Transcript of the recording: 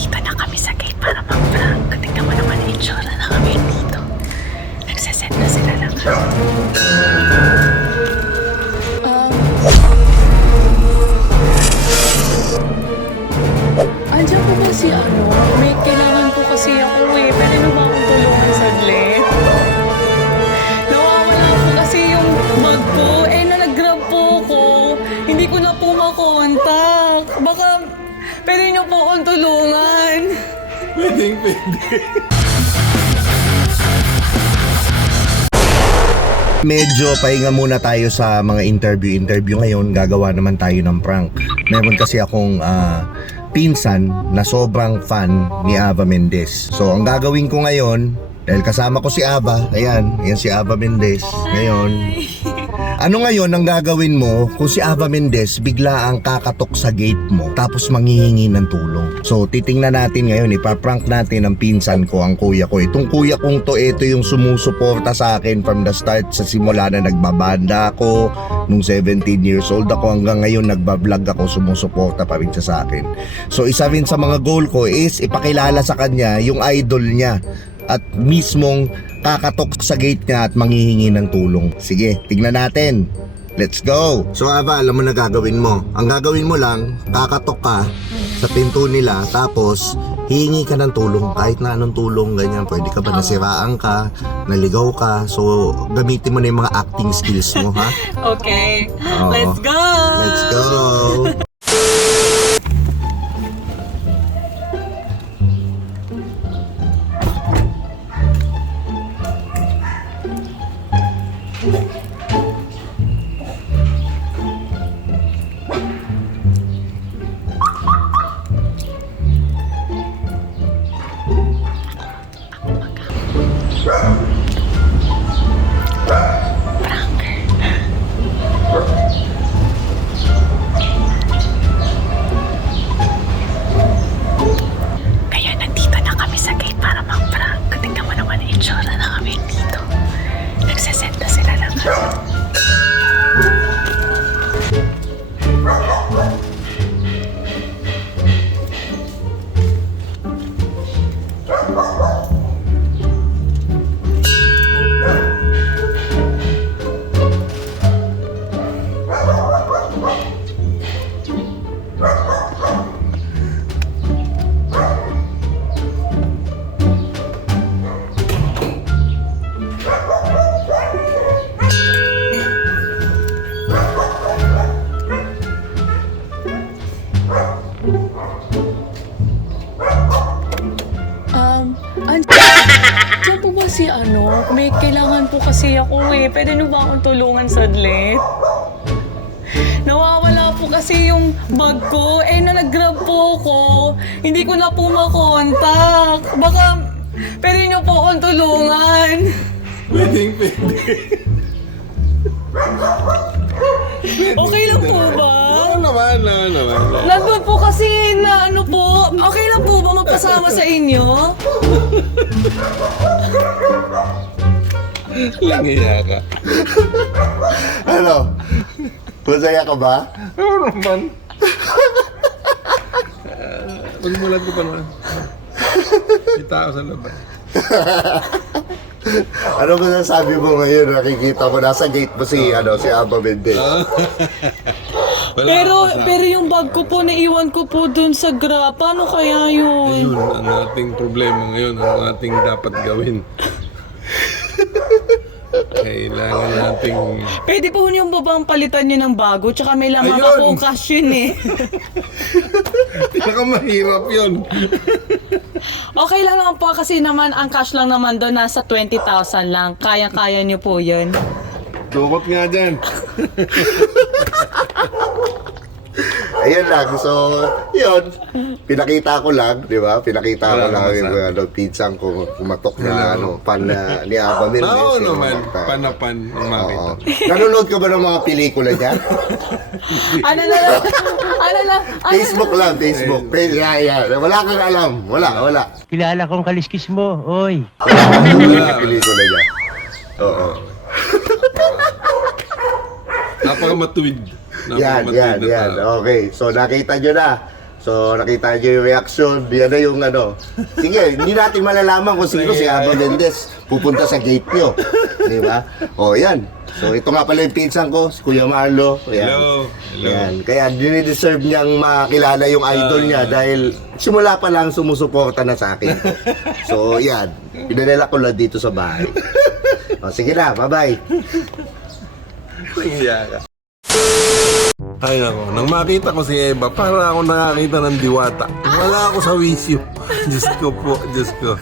nandito na kami sa gate para mag-prank. Tingnan mo naman yung itsura na kami dito. Nagsaset na sila lang. Andiyan po ba si ano? May kailangan po kasi ako eh. Pwede na ba akong tulungan saglit? Nawawala po kasi yung bag ko. Eh, nag-grab po ko. Hindi ko na po makontak. Baka pwede niyo po akong tulungan. Pwede. Medyo pahinga muna tayo sa mga interview ngayon. Gagawa naman tayo ng prank. Meron kasi akong pinsan na sobrang fan ni Ava Mendez. So ang gagawin ko ngayon, dahil kasama ko si Ava, ayan si Ava Mendez. Ngayon, ano ngayon ang gagawin mo kung si Ava Mendez bigla ang kakatok sa gate mo tapos manghihingi ng tulong? So titingnan natin ngayon, ipaprank natin ang pinsan ko, ang kuya ko. Itong kuya kong to, ito yung sumusuporta sa akin from the start, sa simula na nagbabanda ako nung 17 years old ako hanggang ngayon nagbablog ako, sumusuporta pa rin siya sa akin. So isa rin sa mga goal ko is ipakilala sa kanya yung idol niya at mismong kakatok sa gate niya at manghihingi ng tulong. Sige, tignan natin. Let's go! So Ava, alam mo na gagawin mo. Ang gagawin mo lang, kakatok ka sa pinto nila, tapos hihingi ka ng tulong. Kahit na anong tulong, ganyan. Pwede ka ba nasiraan ka, naligaw ka. So gamitin mo na yung mga acting skills mo, ha? Okay. Oo. Let's go! Let's go! Kaya nandito na kami sa gate para mag-prank. Tingnan mo naman yung itsura na kami dito. Nagsaset na sila lang. Andiyan po ba si ano? May kailangan po kasi ako eh. Pwede niyo ba akong tulungan saglit? Nawawala po kasi yung bag ko. Eh, nag-grab po ko. Hindi ko na po makontak. Baka pwede niyo po akong tulungan. Pwede. Okay lang po ba? Oo naman. Nandun po kasi na ano po. Okay lang po ba magpasama sa inyo? Langiya ka. Ano? Masaya ka ba? Oo naman. Pagmulat ko pa naman. May tao sa labas. Ano ba nasabi mo ngayon? Nakikita ko nasa gate mo si Ava Mendez. Pero yung bag ko po, naiwan ko po dun sa grab. Paano kaya yun? Ayun ang ating problema ngayon, ang ating dapat gawin. Kailangan nating... Pwede po yung babang palitan nyo ng bago, tsaka may laman Ayun! pa po ang cash yun eh. Pinakamahirap yun. Okay lang naman po kasi naman ang cash lang naman doon nasa 20,000 lang. Kaya-kaya nyo po yun. Dukot nga dyan. Ayun lang, so, yun. Pinakita ko lang, di ba? Pinakita ko lang yung pinsang ko kumatok na pan ni Ava Mendez. Oo yung naman, mga- panapan ang makita. Oo. Nanonood ka ba ng mga pelikula niya? Ano na lang? Facebook lang, Facebook. Yeah. Wala kang alam. Wala. Kilala kong kaliskis mo, oy. Wala pelikula niya. Oo. Napakamatuwid. Yan. Okay, so nakita nyo na. So, nakita niyo yung reaction. Yan na yung ano. Sige, hindi natin malalaman kung sino si Ava Mendez pupunta sa gate nyo. Di ba? O, yan. So, ito nga pala yung pinsan ko, si Kuya Marlo. Yan. Hello. Hello. Yan. Kaya dinideserve niyang makilala yung idol niya dahil simula pa lang sumusuporta na sa akin. So, yan. Pinadala ko lang dito sa bahay. O, sige na, bye-bye. Nangiya ka. Ay nako, nang makita ko si Eva, para ako nakakita ng diwata. Wala ako sa wisyo. Diyos ko po, Diyos ko.